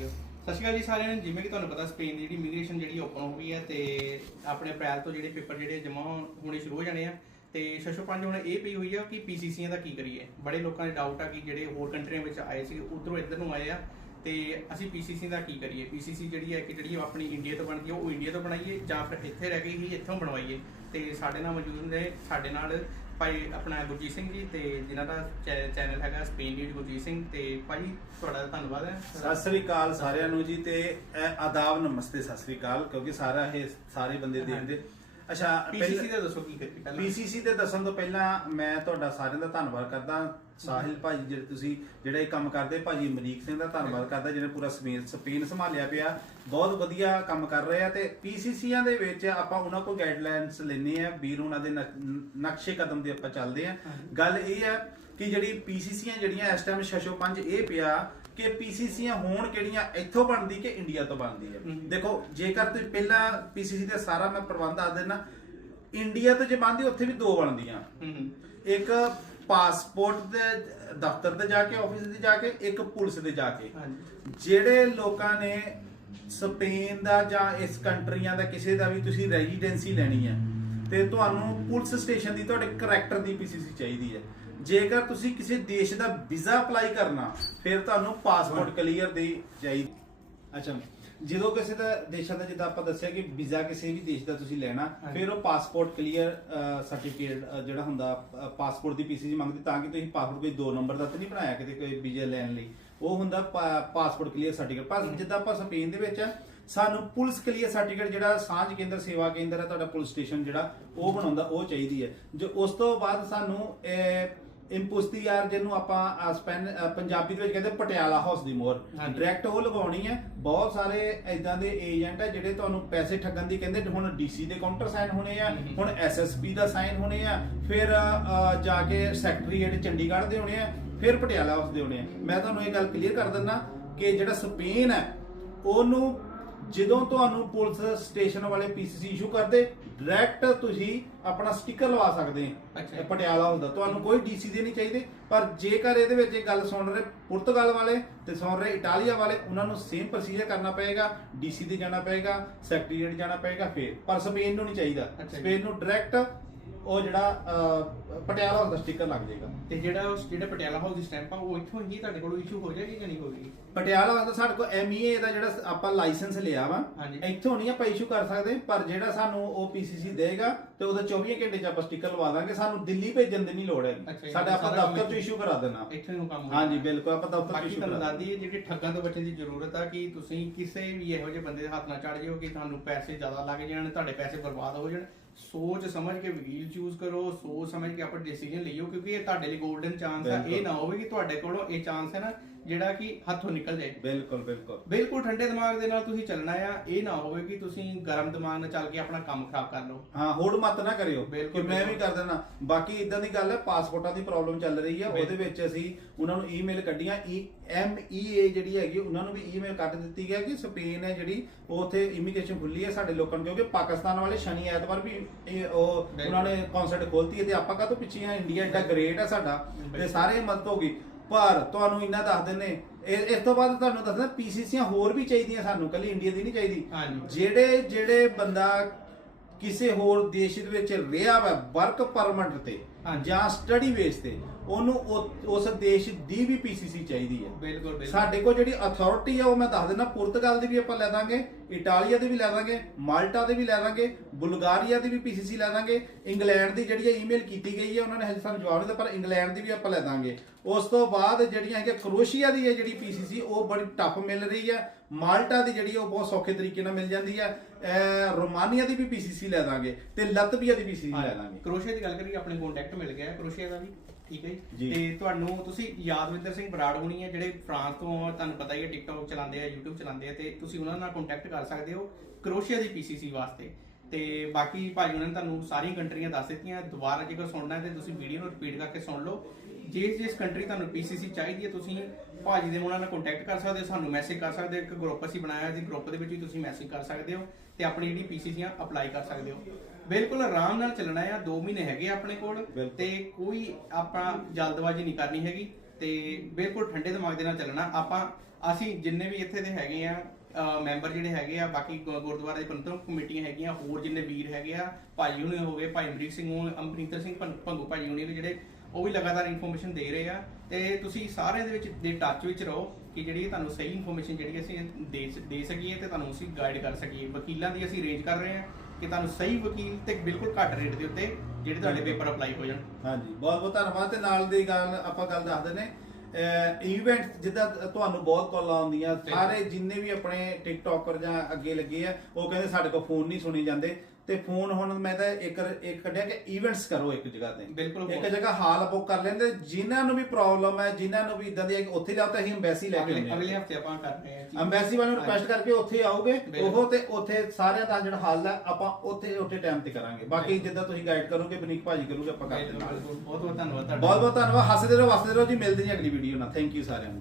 ਦਿਓ ਸਤਿ ਸ਼੍ਰੀ ਅਕਾਲ ਜੀ ਸਾਰਿਆਂ ਨੂੰ। ਜਿਵੇਂ ਕਿ ਤੁਹਾਨੂੰ ਪਤਾ ਸਪੇਨ ਦੀ ਜਿਹੜੀ ਇਮੀਗ੍ਰੇਸ਼ਨ ਜਿਹੜੀ ਓਪਨ ਹੋ ਗਈ ਹੈ ਤੇ ਆਪਣੇ ਅਪ੍ਰੈਲ ਤੋਂ ਜਿਹੜੇ ਪੇਪਰ ਜਿਹੜੇ ਜਮ੍ਹਾਂ ਹੋਣੇ ਸ਼ੁਰੂ ਹੋ ਜਾਣੇ ਆ। ਤੇ 605 ਹੁਣ ਇਹ ਪਈ ਹੋਈ ਆ ਕਿ ਪੀਸੀਸੀਆਂ ਦਾ ਕੀ ਕਰੀਏ? ਬੜੇ ਲੋਕਾਂ ਦੇ ਡਾਊਟ ਆ ਕਿ ਜਿਹੜੇ ਹੋਰ ਕੰਟਰੀਆਂ ਵਿੱਚ ਆਏ ਸੀ ਉਧਰੋਂ ਇੱਧਰ ਨੂੰ ਆਏ ਆ। ਤੇ ਅਸੀਂ ਪੀਸੀਸੀ ਦਾ ਕੀ ਕਰੀਏ? ਪੀਸੀਸੀ ਜਿਹੜੀ ਹੈ ਕਿ ਜਿਹੜੀ ਉਹ ਆਪਣੀ ਇੰਡੀਆ ਤੋਂ ਬਣਦੀ ਆ, ਉਹ ਇੰਡੀਆ ਤੋਂ ਬਣਾਈਏ ਜਾਂ ਫਿਰ ਇੱਥੇ ਰਹਿ ਕੇ ਹੀ ਇੱਥੋਂ ਬਣਵਾਈਏ। ਤੇ ਸਾਡੇ ਨਾਲ ਮੌਜੂਦ ਨੇ, ਸਾਡੇ ਨਾਲ ਭਾਈ ਆਪਣਾ ਗੁਰਜੀਤ ਸਿੰਘ ਜੀ ਤੇ ਜਿਨ੍ਹਾਂ ਦਾ ਚੈਨਲ ਹੈਗਾ ਸਪੇਨ ਲੀਡ ਗੁਰਜੀਤ ਸਿੰਘ ਤੇ ਭਾਈ ਤੁਹਾਡਾ ਧੰਨਵਾਦ ਹੈ। ਸਤਿ ਸ੍ਰੀ ਅਕਾਲ ਸਾਰਿਆਂ ਨੂੰ ਜੀ ਤੇ ਇਹ ਆਦਾਬ ਨਮਸਤੇ ਸਤਿ ਸ੍ਰੀ ਅਕਾਲ ਕਿਉਂਕਿ ਸਾਰਾ ਇਹ ਸਾਰੇ ਬੰਦੇ ਦੇਖਦੇ ਅੱਛਾ ਪੀਸੀਸੀ ਦਾ ਦੱਸੋ ਕੀ ਪਹਿਲਾਂ। ਪੀਸੀਸੀ ਦੇ ਦੱਸਣ ਤੋਂ ਪਹਿਲਾਂ ਮੈਂ ਤੁਹਾਡਾ ਸਾਰਿਆਂ ਦਾ ਧੰਨਵਾਦ ਕਰਦਾ। ਸਾਹਿਲ ਭਾਜੀ ਜਿਹੜੇ ਤੁਸੀਂ ਜਿਹੜਾ ਇਹ ਕੰਮ ਕਰਦੇ ਭਾਜੀ ਅਮਰੀਕ ਸਿੰਘ ਦਾ ਧੰਨਵਾਦ ਕਰਦਾ ਜਿਹਨੇ ਪੂਰਾ ਸਪੇਨ ਸਪੇਨ ਸੰਭਾਲਿਆ ਪਿਆ। ਬਹੁਤ ਵਧੀਆ ਕੰਮ ਕਰ ਰਹੇ ਆ ਤੇ ਪੀਸੀਸੀਆਂ ਦੇ ਵਿੱਚ ਆਪਾਂ ਉਹਨਾਂ ਕੋਲ ਗਾਈਡਲਾਈਨਸ ਲੈਣੇ ਆ ਵੀਰ ਉਹਨਾਂ ਦੇ ਨਕ- ਨਕਸ਼ੇ ਕਦਮ ਦੇ ਆਪਾਂ ਚੱਲਦੇ ਆ। ਗੱਲ ਇਹ ਹੈ ਕਿ ਜਿਹੜੀ ਪੀਸੀਸੀਆਂ ਜਿਹੜੀਆਂ ਇਸ ਟਾਈਮ 605 ਇਹ ਪਿਆ ਕਿ ਪੀਸੀਸੀਆਂ ਹੋਣ ਕਿਹੜੀਆਂ ਇੱਥੋਂ ਬਣਦੀ ਕਿ ਇੰਡੀਆ ਤੋਂ ਬਣਦੀ ਹੈ। ਦੇਖੋ ਜੇਕਰ ਤੁਸੀਂ ਪਹਿਲਾਂ ਪੀਸੀਸੀ ਦਾ ਸਾਰਾ ਮੈਂ ਪ੍ਰਬੰਧ ਦੱਸ ਦੇਣਾ ਇੰਡੀਆ ਤੋਂ ਜੇ ਬਣਦੀ ਉੱਥੇ ਵੀ ਦੋ ਬਣਦੀਆਂ। ਇੱਕ ਪਾਸਪੋਰਟ ਦੇ ਦਫ਼ਤਰ ਤੇ ਜਾ ਕੇ ਆਫਿਸ ਤੇ ਜਾ ਕੇ ਇੱਕ ਪੁਲਿਸ ਤੇ ਜਾ ਕੇ। ਜਿਹੜੇ ਲੋਕਾਂ ਨੇ ਸਪੇਨ ਦਾ ਜਾਂ ਇਸ ਕੰਟਰੀਆਂ ਦਾ ਕਿਸੇ ਦਾ ਵੀ ਤੁਸੀਂ ਰੈਜ਼ੀਡੈਂਸੀ ਲੈਣੀ ਹੈ ਤੇ ਤੁਹਾਨੂੰ ਪੁਲਿਸ ਸਟੇਸ਼ਨ ਦੀ ਤੁਹਾਡੇ ਕਰੈਕਟਰ ਦੀ ਪੀਸੀਸੀ ਚਾਹੀਦੀ ਹੈ। ਜੇਕਰ ਤੁਸੀਂ ਕਿਸੇ ਦੇਸ਼ ਦਾ ਵੀਜ਼ਾ ਅਪਲਾਈ ਕਰਨਾ ਫਿਰ ਤੁਹਾਨੂੰ ਪਾਸਪੋਰਟ ਕਲੀਅਰ ਦੀ ਚਾਹੀਦੀ। ਅੱਛਾ ਜਦੋਂ ਕਿਸੇ ਦਾ ਦੇਸ਼ਾਂ ਦਾ ਜਿੱਦਾਂ ਆਪਾਂ ਦੱਸਿਆ ਕਿ ਵੀਜ਼ਾ ਕਿਸੇ ਵੀ ਦੇਸ਼ ਦਾ ਤੁਸੀਂ ਲੈਣਾ। ਫਿਰ ਉਹ ਪਾਸਪੋਰਟ ਕਲੀਅਰ ਸਰਟੀਫਿਕੇਟ ਜਿਹੜਾ ਹੁੰਦਾ ਪਾਸਪੋਰਟ ਦੀ ਪੀਸੀਸੀ ਮੰਗਦੀ ਤਾਂ ਕਿ ਤੁਸੀਂ ਪਾਸਪੋਰਟ ਕੋਈ ਦੋ ਨੰਬਰ ਦਾ ਤਾਂ ਨਹੀਂ ਬਣਾਇਆ ਕਿਤੇ ਕੋਈ ਵੀਜ਼ਾ ਲੈਣ ਲਈ। ਉਹ ਹੁੰਦਾ ਪਾਸਪੋਰਟ ਕਲੀਅਰ ਸਰਟੀਫਿਕੇਟ ਪਰ ਜਿੱਦਾਂ ਆਪਾਂ ਸਪੇਨ ਦੇ ਵਿੱਚ ਸਾਨੂੰ ਪੁਲਿਸ ਕਲੀਅਰ ਸਰਟੀਫਿਕੇਟ ਜਿਹੜਾ ਸਾਂਝ ਕੇਂਦਰ ਸੇਵਾ ਕੇਂਦਰ ਹੈ ਤੁਹਾਡਾ ਪੁਲਿਸ ਸਟੇਸ਼ਨ ਜਿਹੜਾ ਉਹ ਬਣਾਉਂਦਾ ਉਹ ਚਾਹੀਦੀ ਹੈ। ਜੋ ਉਸ ਤੋਂ ਬਾਅਦ ਸਾਨੂੰ ਇੰਪੁਸਤੀ ਯਾਰ ਜਿਹਨੂੰ ਆਪਾਂ ਸਪੈਨ ਪੰਜਾਬੀ ਦੇ ਵਿੱਚ ਕਹਿੰਦੇ ਪਟਿਆਲਾ ਹਾਊਸ ਦੀ ਮੋਹਰ। ਡਾਇਰੈਕਟ ਉਹ ਲਗਾਉਣੀ ਹੈ ਬਹੁਤ ਸਾਰੇ ਐਦਾਂ ਦੇ ਏਜੰਟ ਹੈ ਜਿਹੜੇ ਤੁਹਾਨੂੰ ਪੈਸੇ ਠੱਗਣ ਦੀ ਕਹਿੰਦੇ ਹੁਣ ਡੀਸੀ ਦੇ ਕਾਊਂਟਰ ਸਾਈਨ ਹੋਣੇ ਆ। ਹੁਣ ਐਸਐਸਪੀ ਦਾ ਸਾਈਨ ਹੋਣੇ ਆ ਫਿਰ ਜਾ ਕੇ ਸੈਕਟਰੀਏਟ ਚੰਡੀਗੜ੍ਹ ਦੇ ਹੋਣੇ ਆ ਫਿਰ ਪਟਿਆਲਾ ਹਾਊਸ ਦੇ ਹੋਣੇ ਆ ਮੈਂ ਤੁਹਾਨੂੰ ਇਹ ਗੱਲ ਕਲੀਅਰ ਕਰ ਦਿੰਦਾ ਕਿ ਜਿਹੜਾ ਸਪੇਨ ਹੈ ਉਹਨੂੰ ਜਦੋਂ ਤੁਹਾਨੂੰ ਪੁਲਿਸ ਸਟੇਸ਼ਨ ਵਾਲੇ ਪੀਸੀਸੀ ਇਸ਼ੂ ਕਰਦੇ ਡਾਇਰੈਕਟ ਤੁਸੀਂ ਆਪਣਾ ਸਟicker ਲਵਾ ਸਕਦੇ ਅੱਛਾ। ਪਟਿਆਲਾ ਹੁੰਦਾ। ਤੁਹਾਨੂੰ ਕੋਈ ਡੀਸੀ ਦੇ ਨਹੀਂ ਚਾਹੀਦੇ। ਪਰ ਜੇਕਰ ਇਹਦੇ ਵਿੱਚ ਇਹ ਗੱਲ ਸੁਣ ਰਹੇ ਪੁਰਤਗਾਲ ਵਾਲੇ ਤੇ ਸੁਣ ਰਹੇ ਇਟਾਲੀਆ ਵਾਲੇ ਉਹਨਾਂ ਨੂੰ ਸੇਮ ਪ੍ਰੋਸੀਜਰ ਕਰਨਾ ਪਏਗਾ। ਡੀਸੀ ਦੇ ਜਾਣਾ ਪਏਗਾ ਸੈਕਟਰੀਏਟ ਜਾਣਾ ਪਏਗਾ ਫੇਰ। ਪਰ ਸਪੇਨ ਨੂੰ ਨਹੀਂ ਚਾਹੀਦਾ। ਅੱਛਾ ਜੀ। ਸਪੇਨ ਨੂੰ ਡਾਇਰੈਕਟ ਉਹ ਜਿਹੜਾ ਪਟਿਆਲਾ ਹਾਊਸ ਦਾ ਸਟicker ਲੱਗ ਜਾਏਗਾ। ਤੇ ਜਿਹੜਾ ਉਸ ਜਿਹੜਾ ਪਟਿਆਲਾ ਹਾਊਸ ਦੀ ਸਟੈਂਪ ਆ ਉਹ ਇੱਥੋਂ ਹੀ ਤੁਹਾਡੇ ਕੋਲ ਇਸ਼ੂ ਹੋ ਜਾਏਗੀ ਕਿ ਨਹੀਂ ਹੋਵੇਗੀ ਪਟਿਆਲਾ ਵਾਸਤੇ ਸਾਡੇ ਕੋਲ ਐਮਈਏ ਦਾ ਜਿਹੜਾ ਆਪਾਂ ਲਾਇਸੈਂਸ ਲਿਆ ਵਾ ਹਾਂਜੀ। ਇੱਥੋਂ ਨਹੀਂ ਆਪਾਂ ਇਸ਼ੂ ਕਰ ਸਕਦੇ ਪਰ ਜਿਹੜਾ ਸਾਨੂੰ ਉਹ ਪੀਸੀਸੀ ਦੇਗਾ ਤੇ ਉਹਦਾ 24 ਘੰਟੇ ਚ ਆਪਾਂ ਸਟicker ਲਵਾ ਦਾਂਗੇ। ਸਾਨੂੰ ਦਿੱਲੀ ਭੇਜਣ ਦੀ ਨਹੀਂ ਲੋੜ ਅੱਛਾ ਹੈ ਸਾਡਾ ਆਪਾਂ ਸਾਰਾ ਦਫ਼ਤਰ ਚ ਇਸ਼ੂ ਕਰਾ ਦੇਣਾ। ਇੱਥੋਂ ਹੀ ਉਹ ਕੰਮ ਹੋ ਹਾਂਜੀ ਜਾਣਾ। ਬਿਲਕੁਲ ਆਪਾਂ ਦਫ਼ਤਰ ਬਾਕੀ ਇਸ਼ੂ ਤੁਹਾਨੂੰ ਕਰਾ ਦੱਸਦੀ ਹੈ ਜਿਹੜੀ ਠੱਗਾਂ ਤੋਂ ਬਚਣ ਦੀ ਜ਼ਰੂਰਤ ਆ ਕਿ ਤੁਸੀਂ ਕਿਸੇ ਵੀ ਇਹੋ ਜਿਹੇ ਬੰਦੇ ਦੇ ਹੱਥ ਨਾ ਚੜ ਜਿਓ ਕਿ ਤੁਹਾਨੂੰ ਪੈਸੇ ਜ਼ਿਆਦਾ ਲੱਗ ਜਾਣ ਤੁਹਾਡੇ ਪੈਸੇ ਬਰਬਾਦ ਹੋ ਜਾਣ। ਸੋਚ ਸਮਝ ਕੇ ਵਕੀਲ ਚੂਜ਼ ਕਰੋ ਸੋਚ ਸਮਝ ਕੇ ਆਪਣਾ ਡਿਸੀਜਨ ਲਈਓ ਕਿਉਂਕਿ ਇਹ ਤੁਹਾਡੇ ਲਈ 골ਡਨ ਚਾਂਸ ਆ ਇਹ। ਨਾ ਹੋਵੇ ਕਿ ਤੁਹਾਡੇ ਕੋਲੋਂ ਇਹ ਚਾਂਸ ਹੈ ਨਾ ਜਿਹੜਾ ਕਿ ਹੱਥੋਂ ਨਿਕਲ ਜਾਏ। ਬਿਲਕੁਲ ਬਿਲਕੁਲ। ਬਿਲਕੁਲ ਠੰਡੇ ਦਿਮਾਗ ਦੇ ਨਾਲ ਤੁਸੀਂ ਚੱਲਣਾ ਆ ਇਹ ਨਾ ਹੋਵੇ ਕਿ ਤੁਸੀਂ ਗਰਮ ਦਿਮਾਗ ਨਾਲ ਚੱਲ ਕੇ ਆਪਣਾ ਕੰਮ ਖਰਾਬ ਕਰ ਲਓ। ਹਾਂ ਹੋੜ ਮਤ ਨਾ ਕਰਿਓ ਕਿ ਮੈਂ ਵੀ। ਕਰ ਦੇਣਾ ਬਾਕੀ ਇਦਾਂ ਦੀ ਗੱਲ ਹੈ ਪਾਸਪੋਰਟਾਂ ਦੀ ਪ੍ਰੋਬਲਮ ਚੱਲ ਰਹੀ ਹੈ ਉਹਦੇ। ਵਿੱਚ ਅਸੀਂ ਉਹਨਾਂ ਨੂੰ ਈਮੇਲ ਕੱਢੀਆਂ। ਈ ਐਮਈਏ ਜਿਹੜੀ ਹੈਗੀ ਉਹਨਾਂ ਨੂੰ ਵੀ ਈਮੇਲ ਕੱਢ ਦਿੱਤੀ ਗਿਆ ਕਿ ਸਪੇਨ ਹੈ ਜਿਹੜੀ ਉਹ ਉੱਥੇ ਇਮੀਗ੍ਰੇਸ਼ਨ ਖੁੱਲੀ ਹੈ ਸਾਡੇ ਲੋਕਾਂ ਨੂੰ ਕਿਉਂਕਿ ਪਾਕਿਸਤਾਨ ਵਾਲੇ ਸ਼ਨੀ ਐਤਵਾਰ ਵੀ ਉਹ। ਉਹਨਾਂ ਨੇ ਕਨਸਰਟ ਖੋਲਤੀ ਹੈ ਤੇ ਆਪਾਂ ਕਾਹਤੋਂ ਪਿੱਛੇ ਆ? ਇੰਡੀਆ ਏਡਾ ਗ੍ਰੇਟ ਹੈ ਸਾਡਾ। ਤੇ। ਸਾਰੇ ਮਦਦ ਹੋ ਗਈ। ਪਰ ਤੁਹਾਨੂੰ ਇੰਨਾ ਦੱਸ ਦਿੰਨੇ ਇਸ ਤੋਂ ਬਾਅਦ ਤੁਹਾਨੂੰ ਦੱਸਦਾ ਪੀਸੀਸੀਆਂ ਹੋਰ ਵੀ ਚਾਹੀਦੀਆਂ ਸਾਨੂੰ ਕੱਲੀ ਇੰਡੀਆ ਦੀ ਨਹੀਂ ਚਾਹੀਦੀ। ਜਿਹੜੇ ਜਿਹੜੇ ਬੰਦਾ ਕਿਸੇ ਹੋਰ ਦੇਸ਼ ਦੇ ਵਿੱਚ ਰਿਹਾ ਵਾ ਵਰਕ ਪਰਮਿਟ ਤੇ। ਜਾਂ ਸਟੱਡੀ ਬੇਸ ਤੇ ਉਹਨੂੰ ਉਹ- ਉਸ ਦੇਸ਼ ਦੀ ਵੀ ਪੀਸੀਸੀ ਚਾਹੀਦੀ ਹੈ। ਬਿਲਕੁਲ ਬਿਲਕੁਲ। ਸਾਡੇ ਕੋਲ ਜਿਹੜੀ ਅਥਾਰਟੀ ਆ ਉਹ ਮੈਂ ਦੱਸ ਦਿੰਦਾ ਪੁਰਤਗਾਲ ਦੀ ਵੀ ਆਪਾਂ ਲੈ ਦਾਂਗੇ ਇਟਾਲੀਆ ਦੀ ਵੀ ਲੈ ਦਾਂਗੇ ਮਾਲਟਾ ਦੀ ਵੀ ਲੈ ਦਾਂਗੇ ਬੁਲਗਾਰੀਆ ਦੀ ਵੀ ਪੀਸੀਸੀ ਲੈ ਦਾਂਗੇ ਇੰਗਲੈਂਡ ਦੀ ਜਿਹੜੀ ਈਮੇਲ ਕੀਤੀ ਗਈ ਹੈ ਉਹਨਾਂ ਨੇ ਹਜੇ ਸਾਨੂੰ ਜਵਾਬ ਨਹੀਂ ਦਿੱਤਾ ਪਰ ਇੰਗਲੈਂਡ ਦੀ ਵੀ ਆਪਾਂ ਲੈ ਦਾਂਗੇ। ਉਸ ਤੋਂ ਬਾਅਦ ਜਿਹੜੀਆਂ ਹੈਗੀਆਂ ਕਰੋਸ਼ੀਆ ਦੀ ਹੈ ਜਿਹੜੀ ਪੀਸੀਸੀ ਉਹ ਬੜੀ ਟਫ ਮਿਲ ਰਹੀ ਹੈ। ਮਾਲਟਾ ਦੀ ਜਿਹੜੀ ਉਹ ਬਹੁਤ ਸੌਖੇ ਤਰੀਕੇ ਨਾਲ ਮਿਲ ਜਾਂਦੀ ਹੈ। ਰੋਮਾਨੀਆ ਦੀ ਵੀ ਪੀਸੀਸੀ ਲੈ ਦਾਂਗੇ ਤੇ ਲਤਵੀਆ ਦੀ ਪੀਸੀਸੀ ਲੈ ਦਾਂਗੇ। ਕਰੋਸ਼ੀਆ ਦੀ ਗੱਲ ਕਰੀਏ ਆਪਣੇ ਕੰਟੈਕਟ ਮਿਲ ਗਿਆ ਕਰੋਸ਼ੀਆ ਦਾ ਵੀ ਠੀਕ ਹੈ ਜੀ। ਤੇ ਤੁਹਾਨੂੰ ਤੁਸੀਂ ਯਾਦਵਿੰਦਰ ਸਿੰਘ ਬਰਾੜ ਹੋਣੀ ਹੈ ਜਿਹੜੇ ਫਰਾਂਸ ਤੋਂ ਆ, ਤੁਹਾਨੂੰ ਪਤਾ ਹੀ ਹੈ ਟਿਕਟੌਕ ਚਲਾਉਂਦੇ ਆ YouTube ਚਲਾਉਂਦੇ ਆ ਤੇ ਤੁਸੀਂ ਉਹਨਾਂ ਨਾਲ ਕੰਟੈਕਟ ਕਰ ਸਕਦੇ ਹੋ ਕਰੋਸ਼ੀਆ ਦੀ ਪੀਸੀਸੀ ਵਾਸਤੇ। ਤੇ ਬਾਕੀ ਭਾਜੀ ਉਹਨਾਂ ਨੇ ਤੁਹਾਨੂੰ ਸਾਰੀਆਂ ਕੰਟਰੀਆਂ ਦੱਸ ਦਿੱਤੀਆਂ ਦੁਬਾਰਾ ਜੇਕਰ ਸੁਣਨਾ ਹੈ ਤੇ ਤੁਸੀਂ ਵੀਡੀਓ ਨੂੰ ਰਿਪੀਟ ਕਰਕੇ ਸੁਣ ਲਓ। ਜਿਸ ਜਿਸ ਕੰਟਰੀ ਤੁਹਾਨੂੰ ਪੀਸੀਸੀ ਚਾਹੀਦੀ ਹੈ ਤੁਸੀਂ ਭਾਜੀ ਦੇ ਉਹਨਾਂ ਨਾਲ ਕੰਟੈਕਟ ਕਰ ਸਕਦੇ ਹੋ ਸਾਨੂੰ ਮੈਸੇਜ ਕਰ ਸਕਦੇ ਹੋ ਇੱਕ ਗਰੁੱਪ ਅਸੀਂ ਬਣਾਇਆ ਸੀ ਗਰੁੱਪ ਦੇ ਵਿੱਚ ਵੀ ਤੁਸੀਂ ਮੈਸੇਜ ਕਰ ਸਕਦੇ ਹੋ ਤੇ ਆਪਣੀ ਜਿਹੜੀ ਪੀਸੀਸੀਆਂ ਅਪਲਾਈ ਕਰ ਸਕਦੇ ਹੋ। ਬਿਲਕੁਲ ਆਰਾਮ ਨਾਲ ਚੱਲਣਾ ਆ 2 ਮਹੀਨੇ ਹੈਗੇ ਆਪਣੇ ਕੋਲ। ਤੇ ਕੋਈ ਆਪਾਂ ਜਲਦਬਾਜ਼ੀ ਨਹੀਂ ਕਰਨੀ ਹੈਗੀ ਤੇ ਬਿਲਕੁਲ ਠੰਡੇ ਦਿਮਾਗ ਦੇ ਨਾਲ ਚੱਲਣਾ। ਆਪਾਂ ਅਸੀਂ ਜਿੰਨੇ ਵੀ ਇੱਥੇ ਦੇ ਹੈਗੇ ਆ ਮੈਂਬਰ ਜਿਹੜੇ ਹੈਗੇ ਆ ਬਾਕੀ ਗੁਰਦੁਆਰੇ ਦੀ ਪ੍ਰਬੰਧਕ ਕਮੇਟੀਆਂ ਹੈਗੀਆਂ ਹੋਰ ਜਿੰਨੇ ਵੀਰ ਹੈਗੇ ਆ ਭਾਈ ਹੁਣੇ ਹੋ ਗਏ ਭਾਈ ਅਮਰੀਕ ਸਿੰਘ ਹੋਣ ਅਮਰਿੰਦਰ ਸਿੰਘ ਭੰਗੂ ਭਾਈ ਹੁਣੇ ਵੀ ਜਿਹੜੇ ਉਹ ਵੀ ਲਗਾਤਾਰ ਇਨਫੋਰਮੇਸ਼ਨ ਦੇ ਰਹੇ ਆ। ਤੇ ਤੁਸੀਂ ਸਾਰਿਆਂ ਦੇ ਵਿੱਚ ਦੇ ਟੱਚ ਵਿੱਚ ਰਹੋ ਕਿ ਜਿਹੜੀ ਤੁਹਾਨੂੰ ਸਹੀ ਇਨਫੋਰਮੇਸ਼ਨ ਜਿਹੜੀ ਅਸੀਂ ਦੇ ਦੇ ਸਕੀਏ ਤੇ ਤੁਹਾਨੂੰ ਅਸੀਂ ਗਾਈਡ ਕਰ ਸਕੀਏ। ਵਕੀਲਾਂ ਦੀ ਅਸੀਂ ਅਰੇਂਜ ਕਰ ਰਹੇ ਆ ਕਿ ਤੁਹਾਨੂੰ ਸਹੀ ਵਕੀਲ ਤੇ ਬਿਲਕੁਲ ਘੱਟ ਰੇਟ ਦੇ ਉੱਤੇ ਜਿਹੜੇ ਤੁਹਾਡੇ ਪੇਪਰ ਅਪਲਾਈ ਹੋ ਜਾਣ। ਹਾਂਜੀ। ਬਹੁਤ ਬਹੁਤ ਧੰਨਵਾਦ ਤੇ ਨਾਲ ਦੀ ਗੱਲ ਆਪਾਂ ਗੱਲ ਦੱਸ ਦਿੰਦੇ ਇਵੈਂਟ ਜਿੱਦਾਂ ਤੁਹਾਨੂੰ ਬਹੁਤ ਕਾਲ ਆਉਂਦੀਆਂ ਸਾਰੇ ਜਿੰਨੇ ਵੀ ਆਪਣੇ ਟਿਕਟੋਕਰ ਜਾਂ ਅੱਗੇ ਲੱਗੇ ਆ ਉਹ ਕਹਿੰਦੇ ਸਾਡੇ ਕੋਲ ਫੋਨ ਨਹੀਂ ਸੁਣੇ ਜਾਂਦੇ। ਤੇ ਫੋਨ ਹੁਣ ਮੈਂ ਤਾਂ ਇੱਕ ਇੱਕ ਕੱਢਿਆ ਕਿ ਇਵੈਂਟਸ ਕਰੋ ਇੱਕ ਜਗ੍ਹਾ ਤੇ। ਬਿਲਕੁਲ ਇੱਕ ਜਗ੍ਹਾ ਹਾਲ ਬੁੱਕ ਕਰ ਲੈਂਦੇ ਜਿਨ੍ਹਾਂ ਨੂੰ ਵੀ ਪ੍ਰੋਬਲਮ ਹੈ ਜਿਨ੍ਹਾਂ ਨੂੰ ਵੀ ਇਦਾਂ ਦੀ ਹੈ ਕਿ ਉੱਥੇ ਜਾਓ ਤਾਂ ਅਸੀਂ ਅੰਬੈਸੀ ਲੈ ਕੇ ਆਉਂਦੇ ਅਗਲੇ ਹਫ਼ਤੇ ਆਪਾਂ ਕਰ ਰਹੇ ਆ ਅੰਬੈਸੀ ਵਾਲਿਆਂ ਨੂੰ ਰਿਕੁਐਸਟ ਕਰਕੇ ਉੱਥੇ ਆਓਗੇ। ਉਹ ਤੇ ਉੱਥੇ ਸਾਰਿਆਂ ਦਾ ਜਿਹੜਾ ਹੱਲ ਹੈ ਆਪਾਂ ਉੱਥੇ ਉੱਥੇ ਟਾਈਮ ਤੇ ਕਰਾਂਗੇ। ਬਾਕੀ ਜਿੱਦਾਂ ਤੁਸੀਂ ਗਾਈਡ ਕਰੋਗੇ ਬਨੀਕ ਭਾਜੀ ਕਰੂਗੇ ਆਪਾਂ ਕਰਦੇ ਨਾਲ ਬਹੁਤ ਬਹੁਤ ਧੰਨਵਾਦ ਤੁਹਾਡਾ। ਬਹੁਤ ਬਹੁਤ ਧੰਨਵਾਦ। ਹੱਸਦੇ ਰਹੋ ਵਸਦੇ ਰਹੋ ਜੀ। ਮਿਲਦੇ ਜੀ ਅਗਲੀ ਵੀਡੀਓ ਨਾਲ। ਥੈਂਕ ਯੂ ਸਾਰਿਆਂ ਨੂੰ।